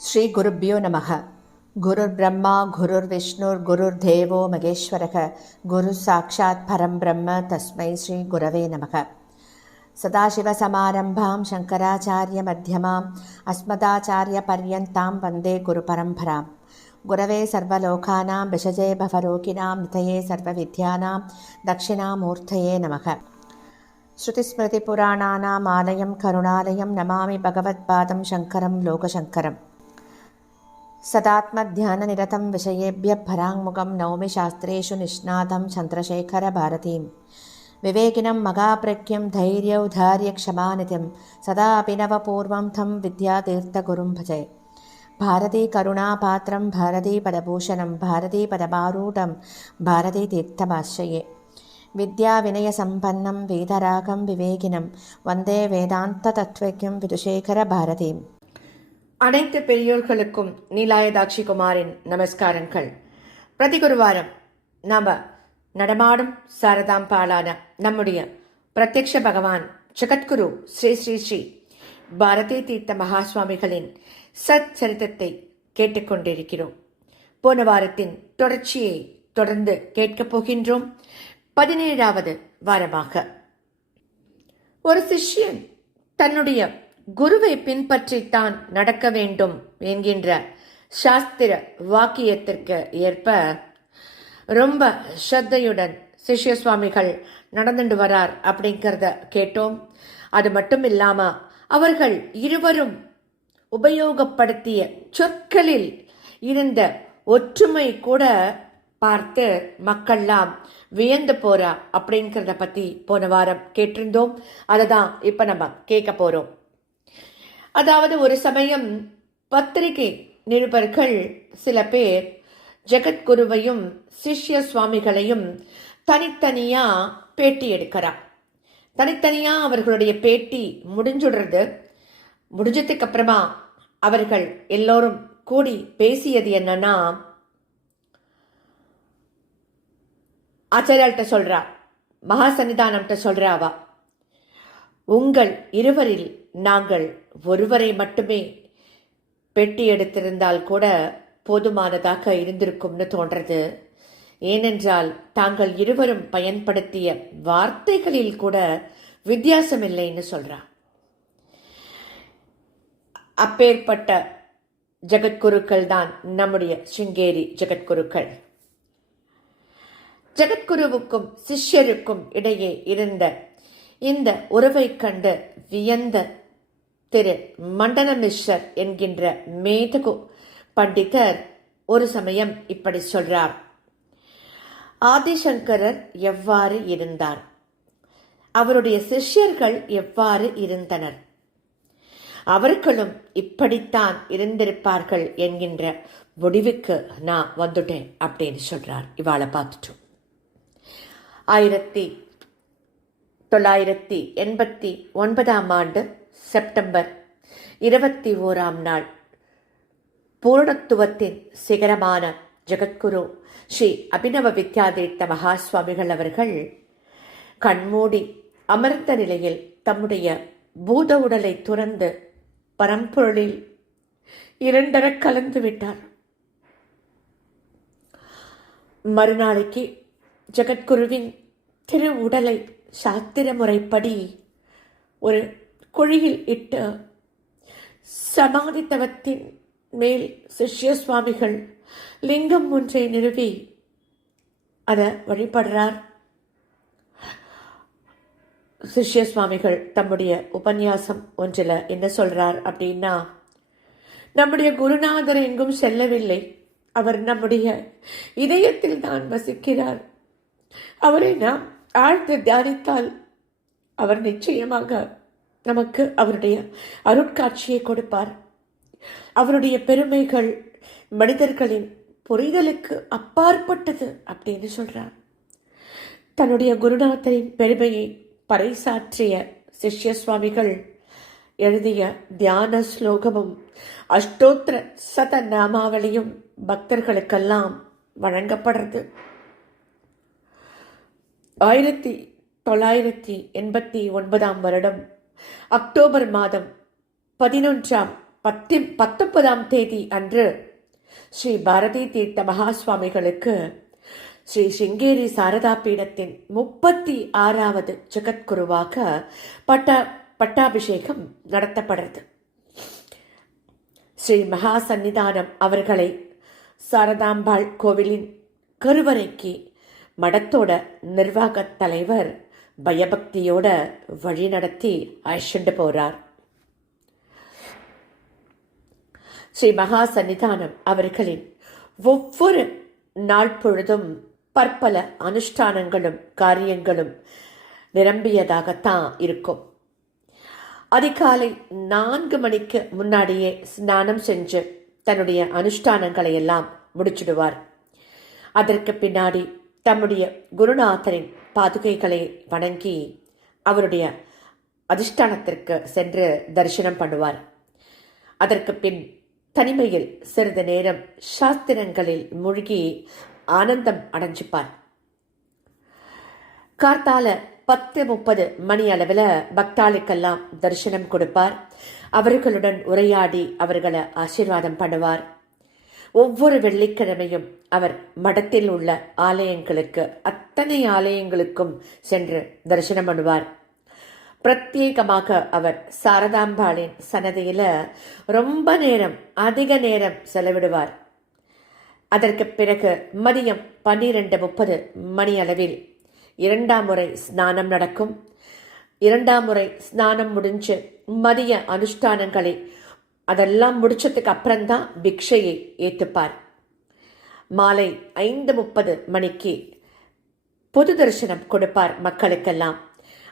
ஸ்ரீ குருப்யோ நமக. குருர் பிரம்மா குருர் விஷ்ணுர் குருர் தேவோ மகேஸ்வரக குரு சாட்சாத் பரம் பிரம்ம தஸ்மை ஸ்ரீ குரவே நமக. சதாசிவசமாரம்பாம் சங்கராச்சாரிய மத்தியமாம் அஸ்மதாச்சாரிய பர்யந்தாம் வந்தே குரு பரம்பராம். குரவே சர்வலோகானாம் விஷஜே பவரோகிணாம் நிதயே சர்வவித்யானாம் தட்சிணாமூர்த்தயே நமக. ஸ்ருதிஸ்மிருதிபுராணானாம் ஆலயம் கருணாலயம் நமாமி பகவத்பாதம் சங்கரம் லோகசங்கரம். सदात्मध्याननिरतं विषयेभ्यः पराङ्मुखं नौमि शास्त्रेषु निष्णातं चन्द्रशेखरभारतीं. विवेकिनं मगाप्रज्ञं धैर्यौधार्यक्षमानिधिं सदा अभिनवपूर्वं तं विद्यातीर्थगुरुं भजे. भारतीकरुणापात्रं भारतीपदभूषणं भारतीपदमारूढं भारतीतीर्थमाश्रये. विद्याविनयसम्पन्नं वेदरागं विवेकिनं वन्दे वेदान्ततत्त्वज्ञं विदुशेखरभारतीम्. அனைத்து பெரியோர்களுக்கும் நீலாயதாட்சி குமாரின் நமஸ்காரங்கள். பிரதி குருவாரம் நாம நடமாடும் சாரதாம்பாலான நம்முடைய பிரத்யக்ஷ பகவான் ஜகத்குரு ஸ்ரீ ஸ்ரீ ஸ்ரீ பாரதி தீர்த்த மகாசுவாமிகளின் சத் சரித்திரத்தை கேட்டுக்கொண்டிருக்கிறோம். போன வாரத்தின் தொடர்ச்சியை தொடர்ந்து கேட்கப் போகின்றோம். 17வது வாரமாக ஒரு சிஷ்யன் தன்னுடைய குருவை பின்பற்றித்தான் நடக்க வேண்டும் என்கின்ற சாஸ்திர வாக்கியத்திற்கு ஏற்ப ரொம்ப ஸ்ரத்தையுடன் சிஷ்ய சுவாமிகள் நடந்துட்டு வரார் அப்படிங்கிறத கேட்டோம். அது மட்டும் இல்லாம அவர்கள் இருவரும் உபயோகப்படுத்திய சொற்களில் இருந்த ஒற்றுமை கூட பார்த்து மக்கள்லாம் வியந்து போறா அப்படிங்கிறத பத்தி போன வாரம் கேட்டிருந்தோம். அதை தான் இப்ப நம்ம கேட்க போறோம். அதாவது ஒரு சமயம் பத்திரிகை நிருபர்கள் சில பேர் ஜெகத்குருவையும் சிஷ்ய சுவாமிகளையும் தனித்தனியா பேட்டி எடுக்கிறா. தனித்தனியா அவர்களுடைய பேட்டி முடிஞ்சதுக்கு அப்புறமா அவர்கள் எல்லோரும் கூடி பேசியது என்னன்னா, ஆச்சாரியால்கிட்ட சொல்றா, மகா சன்னிதானம்கிட்ட சொல்றாவா, உங்கள் இருவரில் நாங்கள் ஒருவரை மட்டுமே பெட்டி எடுத்திருந்தால் கூட போதுமானதாக இருந்திருக்கும்னு தோன்றது. ஏனென்றால் தாங்கள் இருவரும் பயன்படுத்திய வார்த்தைகளில் கூட வித்தியாசம் இல்லைன்னு சொல்றா. அப்பேற்பட்ட ஜெகத்குருக்கள் தான் நம்முடைய சிங்கேரி ஜெகத்குருக்கள். ஜெகத்குருவுக்கும் சிஷ்யருக்கும் இடையே இருந்த இந்த உறவை கண்டு வியந்த திரு மண்டனமிஸ்ரர் என்கின்ற மேதகு பண்டிதர் ஒரு சமயம் இப்படி சொல்றார். ஆதிசங்கரர் எவ்வாறு இருந்தார், அவருடைய சிஷ்யர்கள் எவ்வாறு இருந்தனர், அவர்களும் இப்படித்தான் இருந்திருப்பார்கள் என்கின்ற முடிவுக்கு நான் வந்துட்டேன் அப்படின்னு சொல்றார். இவாளை பார்த்துட்டோம். 1989 செப்டம்பர் 21 பூரணத்துவத்தின் சிகரமான ஜெகத்குரு ஸ்ரீ அபினவ வித்யாதீர்த்த மகாசுவாமிகள் அவர்கள் கண்மூடி அமர்ந்த நிலையில் தம்முடைய பூத உடலை துறந்து பரம்பொருளில் இரண்டர கலந்து விட்டார். மறுநாளைக்கு ஜெகத்குருவின் திரு உடலை சாஸ்திர முறைப்படி ஒரு குழியில் இட்டு சமாதித்தவத்தின் மேல் சிஷ்ய சுவாமிகள் லிங்கம் ஒன்றை நிறுவி அதை வழிபடுறார். சிஷ்ய சுவாமிகள் தம்முடைய உபன்யாசம் ஒன்றில் என்ன சொல்றார் அப்படின்னா, நம்முடைய குருநாதர் எங்கும் செல்லவில்லை, அவர் நம்முடைய இதயத்தில் தான் வசிக்கிறார். அவரை நாம் ஆழ்ந்து தியானித்தால் அவர் நிச்சயமாக நமக்கு அவருடைய அருட்காட்சியை கொடுப்பார். அவருடைய பெருமைகள் மனிதர்களின் புரிதலுக்கு அப்பாற்பட்டது அப்படின்னு சொல்றார். தன்னுடைய குருநாதரின் பெருமையை பறைசாற்றிய சிஷ்ய சுவாமிகள் எழுதிய தியான ஸ்லோகமும் அஷ்டோத்திர சத நாமாவளியும் பக்தர்களுக்கெல்லாம் வழங்கப்படுறது. 1989 அக்டோபர் மாதம் 11 19ஆம் தேதி அன்று ஸ்ரீ பாரதி தீர்த்த மகா சுவாமிகளுக்கு ஸ்ரீ சிங்கேரி சாரதா பீடத்தின் 36வது ஜெகத்குருவாக பட்டாபிஷேகம் நடத்தப்படுறது. ஸ்ரீ மகா சந்நிதானம் அவர்களை சாரதாம்பாள் கோவிலின் கருவறைக்கு மடத்தோட நிர்வாக தலைவர் பயபக்தியோட வழி நடத்தி அழைச்சிட்டு போறார். ஸ்ரீ மகா சந்நிதானம் அவர்களின் ஒவ்வொரு நாள் பொழுதும் பற்பல அனுஷ்டானங்களும் காரியங்களும் நிரம்பியதாகத்தான் இருக்கும். அதிகாலை 4 மணிக்கு முன்னாடியே ஸ்நானம் செஞ்சு தன்னுடைய அனுஷ்டானங்களை எல்லாம் முடிச்சிடுவார். அதற்கு பின்னாடி தம்முடைய குருநாதரின் பாதுகைகளை வணங்கி அவருடைய அதிஷ்டானத்திற்கு சென்று தரிசனம் பண்ணுவார். அதற்கு பின் தனிமையில் சிறிது நேரம் சாஸ்திரங்களில் மூழ்கி ஆனந்தம் அடைஞ்சிப்பார். கார்த்தால 10:30 மணி அளவில் பக்தாளுக்கெல்லாம் தரிசனம் கொடுப்பார். அவர்களுடன் உரையாடி அவர்களை ஆசீர்வாதம் பண்ணுவார். ஒவ்வொரு வெள்ளிக்கிழமையும் அவர் மடத்தில் உள்ள ஆலயங்களுக்கு அத்தனை ஆலயங்களுக்கும் சென்று தரிசனம் பண்ணுவார். பிரத்யேகமாக அவர் சாரதாம்பாளின் சன்னதியில ரொம்ப நேரம், அதிக நேரம் செலவிடுவார். அதற்கு பிறகு மதியம் 12:30 மணி அளவில் 2ஆம் முறை ஸ்நானம் நடக்கும். 2ஆம் முறை ஸ்நானம் முடிஞ்சு மதிய அனுஷ்டானங்களை அதெல்லாம் முடிச்சதுக்கு அப்புறம்தான் பிக்ஷையை ஏற்றுப்பார். மாலை 5:30 மணிக்கு பொது தரிசனம் கொடுப்பார் மக்களுக்கெல்லாம்.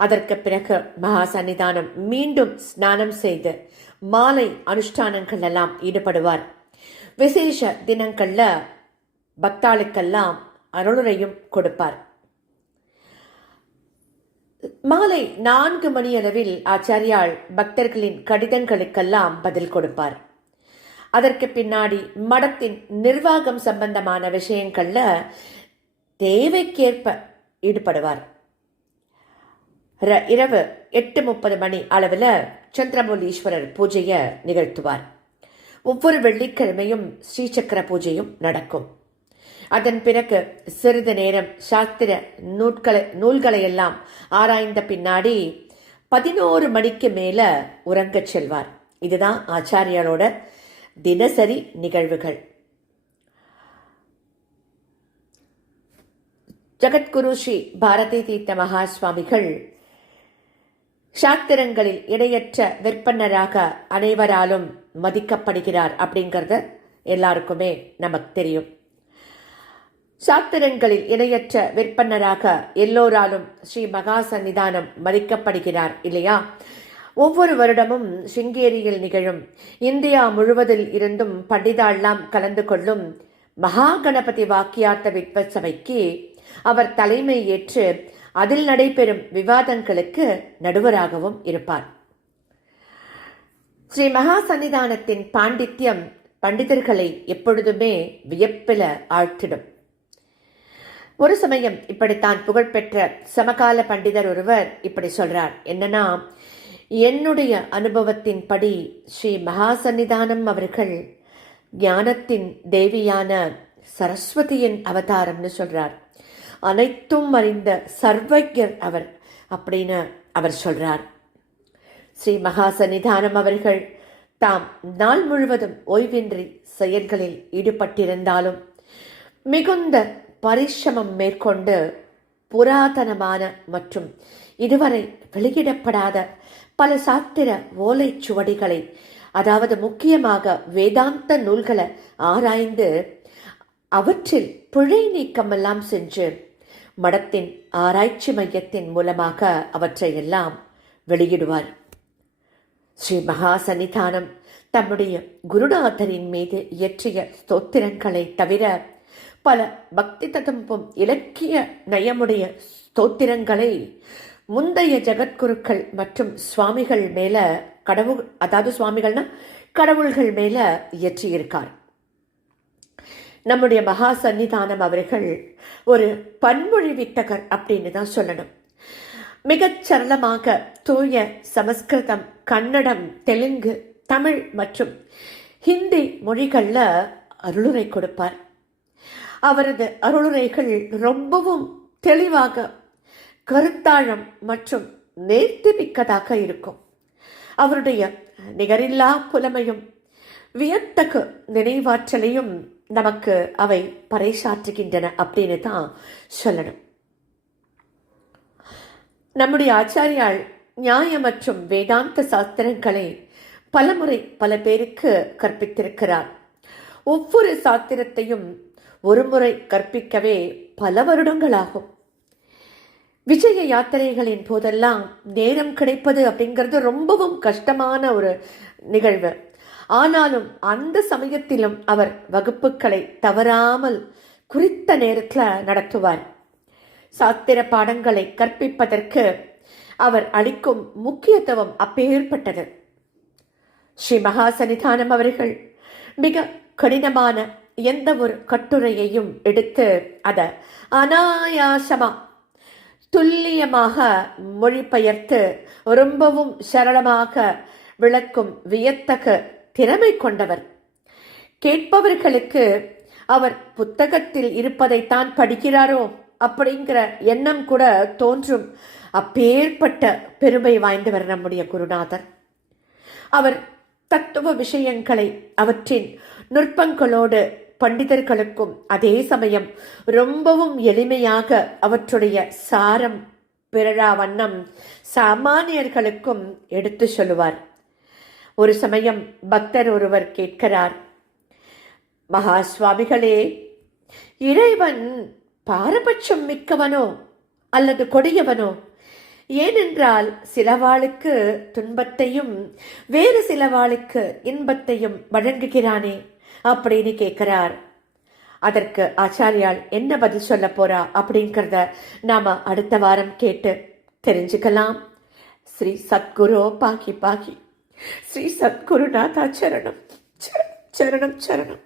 அதற்கு பிறகு மகா சன்னிதானம் மீண்டும் ஸ்நானம் செய்து மாலை அனுஷ்டானங்கள் எல்லாம் ஈடுபடுவார். விசேஷ தினங்கள்ல பக்தாளுக்கெல்லாம் அருளுரையும் கொடுப்பார். மாலை 4 மணி அளவில் ஆச்சாரியால் பக்தர்களின் கடிதங்களுக்கெல்லாம் பதில் கொடுப்பார். அதற்கு பின்னாடி மடத்தின் நிர்வாகம் சம்பந்தமான விஷயங்கள்ல தேவைக்கேற்ப ஈடுபடுவார். இரவு 8:30 மணி அளவில் சந்திரமௌலீஸ்வரர் பூஜையை நிகழ்த்துவார். ஒவ்வொரு வெள்ளிக்கிழமையும் ஸ்ரீசக்கர பூஜையும் நடக்கும். அதன் பிறகு சிறிது நேரம் சாஸ்திர நூல்களை எல்லாம் ஆராய்ந்த பின்னாடி 11 மணிக்கு மேல உறங்கச் செல்வார். இதுதான் ஆச்சாரியாலோட தினசரி நிகழ்வுகள். ஜகத்குரு ஸ்ரீ பாரதி தீர்த்த மகா சுவாமிகள் சாஸ்திரங்களில் இணையற்ற விற்பனராக அனைவராலும் மதிக்கப்படுகிறார் அப்படிங்கிறது எல்லாருக்குமே நமக்கு தெரியும். சாஸ்திரங்களில் இணையற்ற விற்பனராக எல்லோராலும் ஸ்ரீ மகா சந்நிதானம் மதிக்கப்படுகிறார் இல்லையா? ஒவ்வொரு வருடமும் சிங்கேரியில் நிகழும் இந்தியா முழுவதில் இருந்தும் பண்டிதாள்லாம் கலந்து கொள்ளும் மகா கணபதி வாக்கியார்த்த வித்வத்சபைக்கு அவர் தலைமை ஏற்று அதில் நடைபெறும் விவாதங்களுக்கு நடுவராகவும் இருப்பார். ஸ்ரீ மகா சன்னிதானத்தின் பாண்டித்யம் பண்டிதர்களை எப்பொழுதுமே வியப்பில ஆழ்த்திடும். ஒரு சமயம் இப்படித்தான் புகழ்பெற்ற சமகால பண்டிதர் ஒருவர் இப்படி சொல்றார். என்னன்னா, என்னுடைய அனுபவத்தின்படி ஸ்ரீ மகா சன்னிதானம் அவர்கள் ஞானத்தின் தேவியான சரஸ்வதியின் அவதாரம்னு சொல்றார். அனைத்தும் அறிந்த சர்வஜர் அவர் அப்படின்னு அவர் சொல்றார். ஸ்ரீ மகா சன்னிதானம் அவர்கள் தாம் நாள் முழுவதும் ஓய்வின்றி செயல்களில் ஈடுபட்டிருந்தாலும் மிகுந்த பரிசிரமம் மேற்கொண்டு புராதனமான மற்றும் இதுவரை வெளியிடப்படாத பல சாத்திர ஓலைச்சுவடிகளை, அதாவது முக்கியமாக வேதாந்த நூல்களை ஆராய்ந்து அவற்றில் பிழை நீக்கமெல்லாம் சென்று மடத்தின் ஆராய்ச்சி மையத்தின் மூலமாக அவற்றை எல்லாம் வெளியிடுவார். ஸ்ரீ மகா சன்னிதானம் தம்முடைய குருநாதரின் மீது இயற்றிய ஸ்தோத்திரங்களை தவிர பல பக்தி ததும்பும் இலக்கிய நயமுடைய ஸ்தோத்திரங்களை முந்தைய ஜகத்குருக்கள் மற்றும் சுவாமிகள் மேல சுவாமிகள்னா கடவுள்கள் மேல இயற்றியிருக்கார். நம்முடைய மகா சன்னிதானம் அவர்கள் ஒரு பன்மொழி வித்தகர் அப்படின்னு தான் சொல்லணும். மிகச் சரளமாக தூய சமஸ்கிருதம், கன்னடம், தெலுங்கு, தமிழ் மற்றும் ஹிந்தி மொழிகளில் அருளுரை கொடுப்பார். அவரது அருளுரைகள் ரொம்பவும் தெளிவாக, கருத்தாழம் மற்றும் நேர்த்திமிக்கதாக இருக்கும். அவருடைய நிகரில்லா புலமையும் வியத்தகு நினைவாற்றலையும் நமக்கு அவை பறைசாற்றுகின்றன அப்படின்னு தான் சொல்லணும். நம்முடைய ஆச்சாரியால் நியாய மற்றும் வேதாந்த சாஸ்திரங்களை பலமுறை பல பேருக்கு கற்பித்திருக்கிறார். ஒவ்வொரு சாஸ்திரத்தையும் ஒரு முறை கற்பிக்கவே பல வருடங்களாகும். விஜய யாத்திரைகளின் போதெல்லாம் நேரம் கிடைப்பது அப்படிங்கிறது ரொம்பவும் கஷ்டமான ஒரு நிகழ்வு. ஆனாலும் அந்த சமயத்திலும் அவர் வகுப்புகளை தவறாமல் குறித்த நேரத்தில் நடத்துவார். சாஸ்திர பாடங்களை கற்பிப்பதற்கு அவர் அளிக்கும் முக்கியத்துவம் அப்பேற்பட்டது. ஸ்ரீ மகா சன்னிதானம் அவர்கள் மிக கடினமான எந்த ஒரு கட்டுரையையும் எடுத்து அதை அனாயாசமா துல்லியமாக மொழிபெயர்த்து ரொம்பவும் சரளமாக விளக்கும் வியத்தகு திறமை கொண்டவர். கேட்பவர்களுக்கு அவர் புத்தகத்தில் இருப்பதைத்தான் படிக்கிறாரோ அப்படிங்கிற எண்ணம் கூட தோன்றும். அப்பேற்பட்ட பெருமை வாய்ந்தவர் நம்முடைய குருநாதர். அவர் தத்துவ விஷயங்களை அவற்றின் நுட்பங்களோடு பண்டிதர்களுக்கும் அதே சமயம் ரொம்பவும் எளிமையாக அவற்றுடைய சாரம் பிறழா வண்ணம் சாமானியர்களுக்கும் எடுத்து சொல்லுவார். ஒரு சமயம் பக்தர் ஒருவர் கேட்கிறார், மகா சுவாமிகளே, இறைவன் பாரபட்சம் மிக்கவனோ அல்லது கொடியவனோ? ஏனென்றால் சிலவாளுக்கு துன்பத்தையும் வேறு சிலவாளுக்கு இன்பத்தையும் வழங்குகிறானே அப்படின்னு கேட்கிறார். அதற்கு ஆச்சாரியால் என்ன பதில் சொல்ல போறா அப்படிங்கிறத நாம அடுத்த வாரம் கேட்டு தெரிஞ்சுக்கலாம். ஸ்ரீ சத்குரு பாகி பாகி. ஸ்ரீ சத்குருநாதா சரணம் சரணம் சரணம் சரணம்.